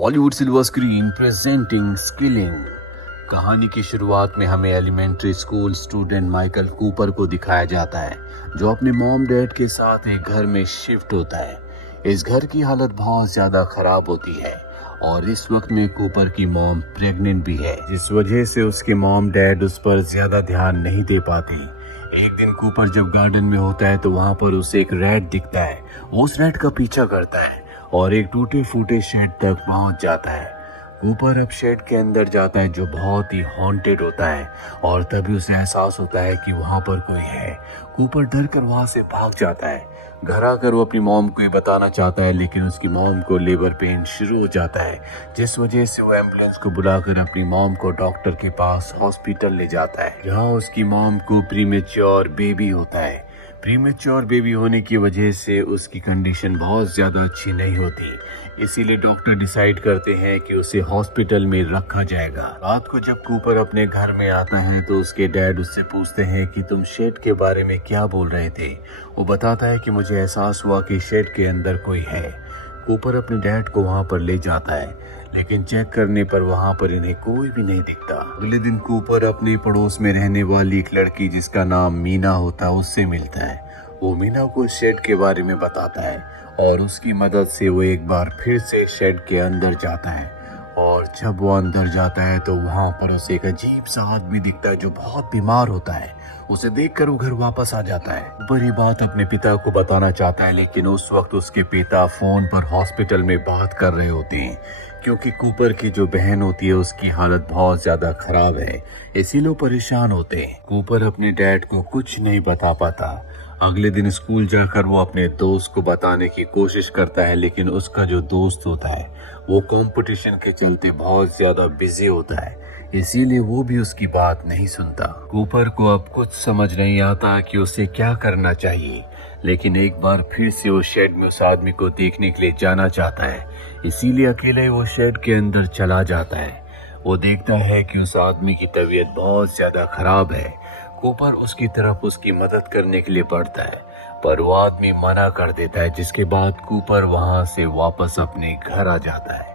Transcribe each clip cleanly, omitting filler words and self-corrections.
Bollywood silver screen presenting skilling. कहानी की शुरुआत में हमें elementary school student Michael Cooper को दिखाया जाता है, जो अपने मॉम डैड के साथ एक घर में शिफ्ट होता है। इस घर की हालत बहुत ज्यादा खराब होती है और इस वक्त में कूपर की मॉम प्रेग्नेंट भी है, जिस वजह से उसके मॉम डैड उस पर ज्यादा ध्यान नहीं दे पाते। एक दिन कूपर जब गार्डन में होता है तो वहाँ पर उसे एक रैट दिखता है। वो उस रैट का पीछा करता है और एक टूटे फूटे शेड तक पहुंच जाता है। कूपर अब शेड के अंदर जाता है, जो बहुत ही हॉन्टेड होता है, और तभी उसे एहसास होता है कि वहां पर कोई है। कूपर डर कर वहां से भाग जाता है। घर आकर वो अपनी मॉम को ये बताना चाहता है, लेकिन उसकी मॉम को लेबर पेन शुरू हो जाता है, जिस वजह से वो एम्बुलेंस को बुलाकर अपनी मॉम को डॉक्टर के पास हॉस्पिटल ले जाता है, जहाँ उसकी मॉम को प्रीमेच्योर बेबी होता है। प्रीमेच्योर बेबी होने की वजह से उसकी कंडीशन बहुत ज़्यादा अच्छी नहीं होती, इसीलिए डॉक्टर डिसाइड करते हैं कि उसे हॉस्पिटल में रखा जाएगा। रात को जब कूपर अपने घर में आता है तो उसके डैड उससे पूछते हैं कि तुम शेड के बारे में क्या बोल रहे थे। वो बताता है कि मुझे एहसास हुआ कि शेड के अंदर कोई है। कूपर अपने डैड को वहाँ पर ले जाता है, लेकिन चेक करने पर वहाँ पर इन्हें कोई भी नहीं दिखता। अगले दिन कूपर अपने पड़ोस में रहने वाली एक लड़की जिसका नाम मीना होता है उससे मिलता है। वो मीना को शेड के बारे में बताता है और उसकी मदद से वो एक बार फिर से शेड के अंदर जाता है। और जब वो अंदर जाता है तो वहाँ पर उसे एक अजीब सा आदमी दिखता है जो बहुत बीमार होता है। उसे देखकर वो घर वापस आ जाता है। बड़ी बात अपने पिता को बताना चाहता है, लेकिन उस वक्त उसके पिता फोन पर हॉस्पिटल में बात कर रहे होते हैं, क्योंकि कूपर की जो बहन होती है उसकी हालत बहुत ज्यादा खराब है, इसीलिए वो परेशान होते हैं। कूपर अपने डैड को कुछ नहीं बता पाता। अगले दिन स्कूल जाकर वो अपने दोस्त को बताने की कोशिश करता है, लेकिन उसका जो दोस्त होता है वो कंपटीशन के चलते बहुत ज्यादा बिजी होता है, इसीलिए वो भी उसकी बात नहीं सुनता। कूपर को अब कुछ समझ नहीं आता कि उसे क्या करना चाहिए, लेकिन एक बार फिर से वो शेड में उस आदमी को देखने के लिए जाना चाहता है, इसीलिए अकेले वो शेड के अंदर चला जाता है। वो देखता है कि उस आदमी की तबीयत बहुत ज्यादा खराब है। कूपर उसकी तरफ उसकी मदद करने के लिए बढ़ता है, पर वो आदमी मना कर देता है, जिसके बाद कूपर वहां से वापस अपने घर आ जाता है।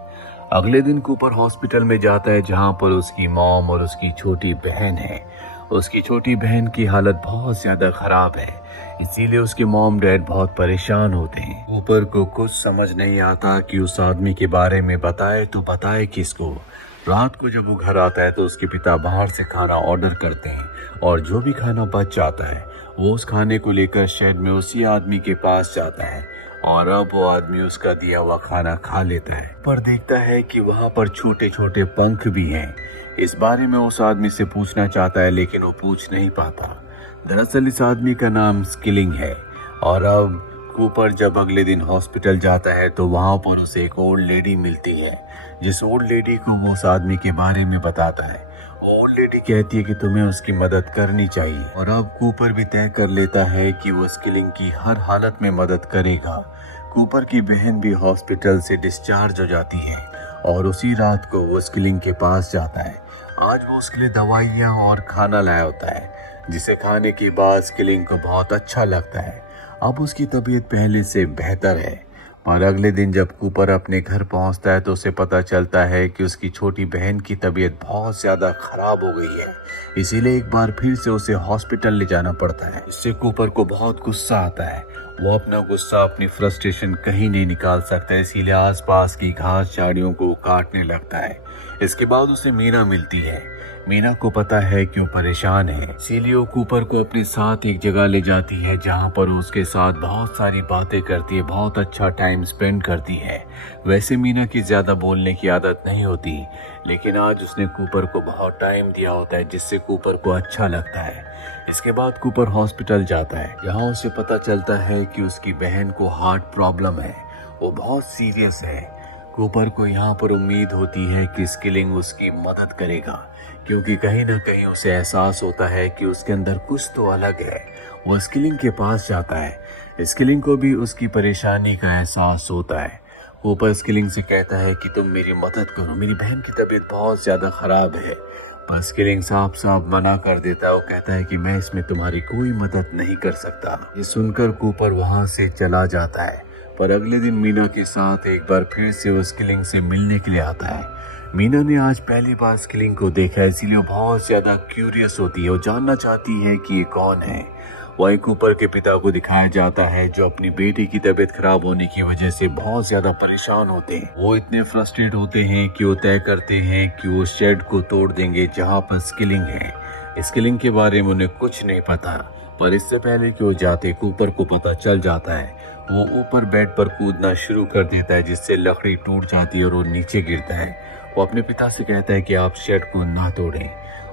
अगले दिन कूपर हॉस्पिटल में जाता है, जहां पर उसकी मॉम और उसकी छोटी बहन है। उसकी छोटी बहन की हालत बहुत ज्यादा खराब है, इसीलिए उसके मॉम डैड बहुत परेशान होते हैं। कूपर को कुछ समझ नहीं आता कि उस आदमी के बारे में बताए तो बताए किसको। रात को जब वो घर आता है तो उसके पिता बाहर से खाना ऑर्डर करते हैं, और जो भी खाना बच जाता है वो उस खाने को लेकर शेड में उसी आदमी के पास जाता है, और अब वो आदमी उसका दिया हुआ खाना खा लेता है। पर देखता है कि वहाँ पर छोटे छोटे पंख भी हैं। इस बारे में उस आदमी से पूछना चाहता है, लेकिन वो पूछ नहीं पाता। दरअसल इस आदमी का नाम स्किलिंग है। और अब कूपर जब अगले दिन हॉस्पिटल जाता है तो वहाँ पर उसे एक ओल्ड लेडी मिलती है, जिस ओल्ड लेडी को वो उस आदमी के बारे में बताता है। ओल्ड लेडी कहती है कि तुम्हें उसकी मदद करनी चाहिए, और अब कूपर भी तय कर लेता है कि वो स्किलिंग की हर हालत में मदद करेगा। कूपर की बहन भी हॉस्पिटल से डिस्चार्ज हो जाती है, और उसी रात को वो स्किलिंग के पास जाता है। आज वो उसके लिए दवाइयाँ और खाना लाया होता है, जिसे खाने के बाद स्किलिंग को बहुत अच्छा लगता है। अब उसकी तबीयत पहले से बेहतर है। और अगले दिन जब कूपर अपने घर पहुंचता है तो उसे पता चलता है कि उसकी छोटी बहन की तबीयत बहुत ज्यादा खराब हो गई है, इसीलिए एक बार फिर से उसे हॉस्पिटल ले जाना पड़ता है। इससे कूपर को बहुत गुस्सा आता है। वो अपना गुस्सा, अपनी फ्रस्ट्रेशन कहीं नहीं निकाल सकता, इसीलिए आसपास की घास झाड़ियों को काटने लगता है। इसके बाद उसे मीना मिलती है। मीना को पता है कि वो परेशान है, इसीलिए वो कूपर को अपने साथ एक जगह ले जाती है, जहाँ पर वो उसके साथ बहुत सारी बातें करती है, बहुत अच्छा टाइम स्पेंड करती है। वैसे मीना की ज्यादा बोलने की आदत नहीं होती, लेकिन आज उसने कूपर को बहुत टाइम दिया होता है, जिससे कूपर को अच्छा लगता है। इसके बाद कूपर हॉस्पिटल जाता है, जहाँ उसे पता चलता है कि उसकी बहन को हार्ट प्रॉब्लम है, वो बहुत सीरियस है। कूपर को यहाँ पर उम्मीद होती है कि स्किलिंग उसकी मदद करेगा, क्योंकि कहीं ना कहीं उसे एहसास होता है कि उसके अंदर कुछ तो अलग है। वो स्किलिंग के पास जाता है। स्किलिंग को भी उसकी परेशानी का एहसास होता है। कूपर स्किलिंग से कहता है कि तुम मेरी मदद करो, मेरी बहन की तबीयत बहुत ज्यादा खराब है। पर स्किलिंग साफ साफ मना कर देता है। वो कहता है कि मैं इसमें तुम्हारी कोई मदद नहीं कर सकता। ये सुनकर कूपर वहां से चला जाता है। पर अगले दिन मीना के साथ एक बार फिर से वो स्किलिंग से मिलने के लिए आता है। मीना ने आज पहली बार स्किलिंग को देखा है, इसीलिए वो बहुत ज्यादा क्यूरियस होती है। वो जानना चाहती है कि ये कौन है। वही कूपर के पिता को दिखाया जाता है जो अपनी बेटी की तबीयत खराब होने की वजह से बहुत ज्यादा परेशान होते हैं। वो इतने फ्रस्ट्रेट होते हैं कि वो तय करते हैं कि वो शेड को तोड़ देंगे जहाँ पर स्किलिंग है। स्किलिंग के बारे में उन्हें कुछ नहीं पता, पर इससे पहले कि वो जाते कूपर को पता चल जाता है। वो ऊपर बेड पर कूदना शुरू कर देता है जिससे लकड़ी टूट जाती है और वो नीचे गिरता है। वो अपने पिता से कहता है कि आप शेड को ना तोड़ें।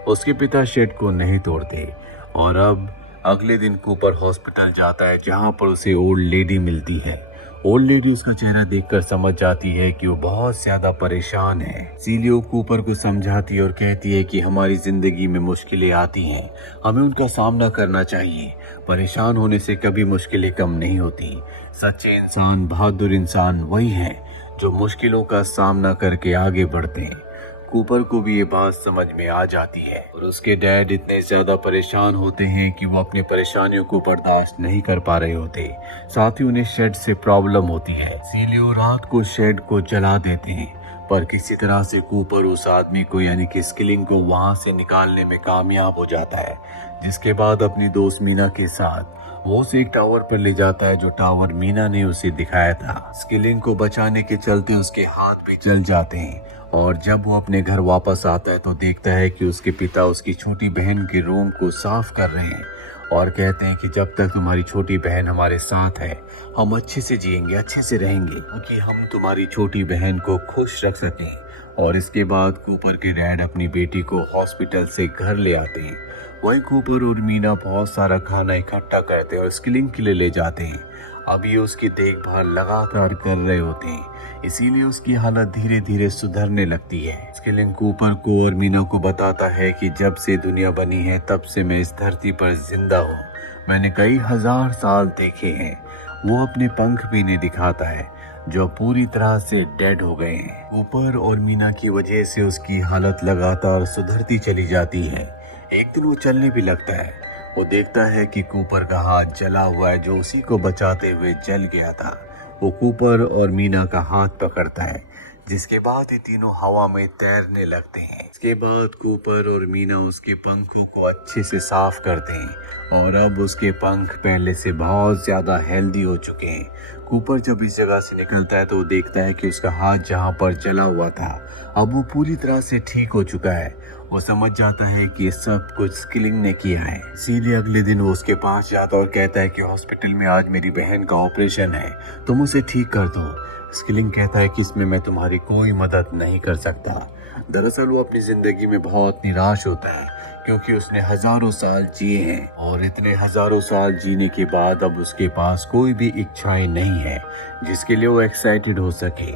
उसके पिता शेड को नहीं तोड़ते और अब अगले दिन कूपर हॉस्पिटल जाता है जहाँ पर उसे ओल्ड लेडी मिलती है। ओल्ड लेडी उसका चेहरा देखकर समझ जाती है कि वो बहुत ज्यादा परेशान है। इसीलिए वो कूपर को समझाती है और कहती है कि हमारी जिंदगी में मुश्किलें आती हैं, हमें उनका सामना करना चाहिए। परेशान होने से कभी मुश्किलें कम नहीं होती। सच्चे इंसान, बहादुर इंसान वही हैं जो मुश्किलों का सामना करके आगे बढ़ते हैं। कूपर को भी ये बात समझ में आ जाती है और उसके डैड इतने ज्यादा परेशान होते हैं कि वो अपनी परेशानियों को बर्दाश्त नहीं कर पा रहे होते। साथ ही उन्हें शेड से प्रॉब्लम होती है, इसीलिए वो रात को शेड को जला देते हैं। पर किसी तरह से कूपर उस आदमी को यानी कि स्किलिंग को वहां से निकालने में कामयाब हो जाता है, जिसके बाद अपनी दोस्त मीना के साथ वो उसे एक टावर पर ले जाता है जो टावर मीना ने उसे दिखाया था। स्किलिंग को बचाने के चलते उसके हाथ भी जल जाते हैं और जब वो अपने घर वापस आता है तो देखता है कि उसके पिता उसकी छोटी बहन के रूम को साफ कर रहे हैं और कहते हैं कि जब तक तुम्हारी छोटी बहन हमारे साथ है हम अच्छे से जिएंगे, अच्छे से रहेंगे, क्योंकि हम तुम्हारी छोटी बहन को खुश रख सकें। और इसके बाद कूपर के डैड अपनी बेटी को हॉस्पिटल से घर ले आते हैं। वही कूपर और मीना बहुत सारा खाना इकट्ठा करते हैं और स्किलिंग के लिए ले जाते हैं। अब ये उसकी देखभाल लगातार कर रहे होते हैं, इसीलिए उसकी हालत धीरे धीरे सुधरने लगती है। स्किलिंग कूपर को और मीना को बताता है कि जब से दुनिया बनी है तब से मैं इस धरती पर जिंदा हूँ। मैंने कई हजार साल देखे हैं। वो अपने पंख भी नहीं दिखाता है जो पूरी तरह से डेड हो गए हैं। कूपर और मीना की वजह से उसकी हालत लगातार सुधरती चली जाती है। एक दिन वो चलने भी लगता है। वो देखता है कि कूपर का हाथ जला हुआ है जो उसी को बचाते हुए जल गया था। वो कूपर और मीना का हाथ पकड़ता है, जिसके बाद ये तीनों हवा में तैरने लगते हैं। इसके बाद कूपर और मीना उसके पंखों को अच्छे से साफ करते हैं और अब उसके पंख पहले से बहुत ज्यादा हेल्दी हो चुके हैं। कूपर जब इस जगह से निकलता है तो वो देखता है कि उसका हाथ जहाँ पर जला हुआ था अब वो पूरी तरह से ठीक हो चुका है। वो समझ जाता है कि ये सब कुछ स्किलिंग ने किया है, इसीलिए अगले दिन वो उसके पास जाता और कहता है कि हॉस्पिटल में आज मेरी बहन का ऑपरेशन है, तुम उसे ठीक कर दो। स्किलिंग कहता है कि इसमें मैं तुम्हारी कोई मदद नहीं कर सकता। दरअसल वो अपनी जिंदगी में बहुत निराश होता है क्योंकि उसने हजारों साल जिए हैं और इतने हजारों साल जीने के बाद अब उसके पास कोई भी इच्छाएं नहीं है जिसके लिए वो एक्साइटेड हो सके।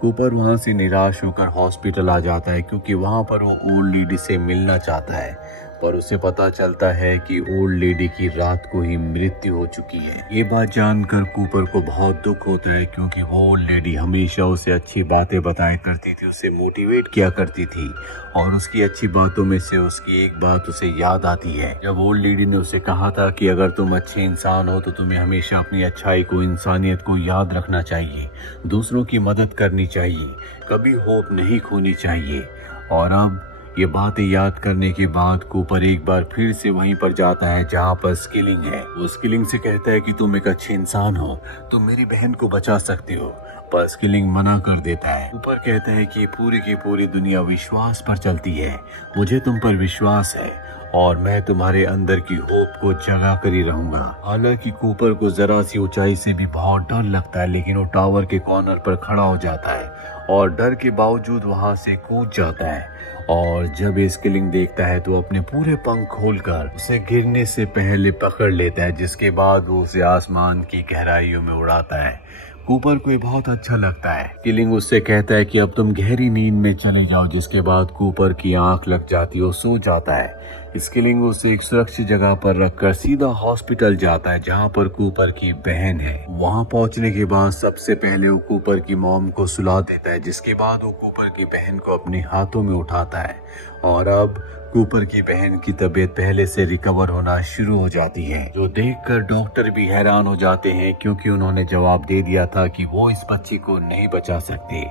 कूपर वहां से निराश होकर हॉस्पिटल आ जाता है क्योंकि वहां पर वो ओल्ड लेडी से मिलना चाहता है, पर उसे पता चलता है कि ओल्ड लेडी की रात को ही मृत्यु हो चुकी है। ये बात जानकर कूपर को बहुत दुख होता है क्योंकि वो ओल्ड लेडी हमेशा उसे अच्छी बातें बताया करती थी, उसे मोटिवेट किया करती थी और उसकी अच्छी बातों में से उसकी एक बात उसे याद आती है। जब ओल्ड लेडी ने उसे कहा था कि अगर तुम अच्छे इंसान हो तो तुम्हें हमेशा अपनी अच्छाई को, इंसानियत को याद रखना चाहिए, दूसरों की मदद करनी चाहिए, कभी होप नहीं खोनी चाहिए। और अब ये बातें याद करने के बाद कूपर एक बार फिर से वहीं पर जाता है जहाँ पर स्किलिंग है। वो स्किलिंग से कहता है कि तुम एक अच्छे इंसान हो, तुम मेरी बहन को बचा सकते हो, पर स्किलिंग मना कर देता है। कूपर कहता है कि पूरी की पूरी दुनिया विश्वास पर चलती है, मुझे तुम पर विश्वास है और मैं तुम्हारे अंदर की होप को जगा कर ही रहूंगा। हालांकि कूपर को जरा सी ऊंचाई से भी बहुत डर लगता है, लेकिन वो टावर के कॉर्नर पर खड़ा हो जाता है और डर के बावजूद वहां से कूद जाता है। और जब ये स्किलिंग देखता है तो अपने पूरे पंख खोलकर उसे गिरने से पहले पकड़ लेता है, जिसके बाद वो उसे आसमान की गहराइयों में उड़ाता है। कूपर को ये बहुत अच्छा लगता है। स्किलिंग उससे कहता है कि अब तुम गहरी नींद में चले जाओ, जिसके बाद कूपर की आंख लग जाती है, वो सो जाता है। स्किलिंग उसे एक सुरक्षित जगह पर रखकर सीधा हॉस्पिटल जाता है जहां पर कूपर की बहन है। वहां पहुंचने के बाद सबसे पहले वो कूपर की मॉम को सुला देता है, जिसके बाद वो कूपर की बहन को अपने हाथों में उठाता है और अब कूपर की बहन की तबीयत पहले से रिकवर होना शुरू हो जाती है, जो देखकर डॉक्टर भी हैरान हो जाते हैं क्योंकि उन्होंने जवाब दे दिया था कि वो इस बच्ची को नहीं बचा सकते।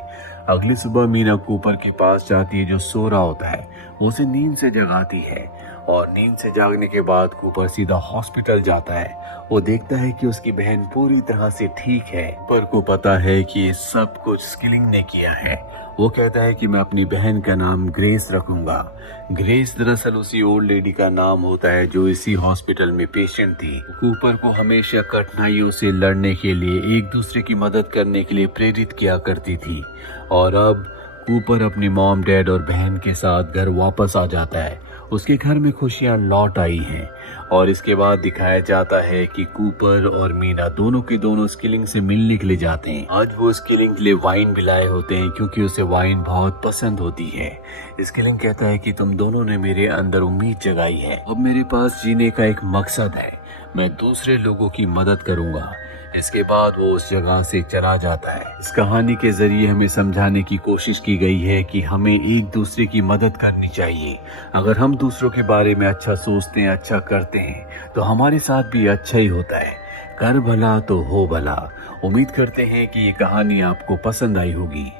अगली सुबह मीना कूपर के पास जाती है जो सो रहा होता है। वो उसे नींद से जगाती है और नींद से जागने के बाद कूपर सीधा हॉस्पिटल जाता है। वो देखता है कि उसकी बहन पूरी तरह से ठीक है। कूपर को पता है कि ये सब कुछ स्किलिंग ने किया है। वो कहता है कि मैं अपनी बहन का नाम ग्रेस रखूंगा। ग्रेस दरअसल उसी ओल्ड लेडी का नाम होता है जो इसी हॉस्पिटल में पेशेंट थी। कूपर को हमेशा कठिनाइयों से लड़ने के लिए, एक दूसरे की मदद करने के लिए प्रेरित किया करती थी और अब कूपर अपनी मॉम, डैड और बहन के साथ घर वापस आ जाता है। उसके घर में खुशियां लौट आई हैं और इसके बाद दिखाया जाता है कि कूपर और मीना दोनों के दोनों स्किलिंग से मिलने के लिए जाते हैं। आज वो स्किलिंग के लिए वाइन भी लाए होते हैं क्योंकि उसे वाइन बहुत पसंद होती है। स्किलिंग कहता है कि तुम दोनों ने मेरे अंदर उम्मीद जगाई है। अब मेरे पास जीने का एक मकसद है, मैं दूसरे लोगों की मदद करूंगा। इसके बाद वो उस जगह से चला जाता है। इस कहानी के जरिए हमें समझाने की कोशिश की गई है कि हमें एक दूसरे की मदद करनी चाहिए। अगर हम दूसरों के बारे में अच्छा सोचते हैं, अच्छा करते हैं, तो हमारे साथ भी अच्छा ही होता है। कर भला तो हो भला। उम्मीद करते हैं कि ये कहानी आपको पसंद आई होगी।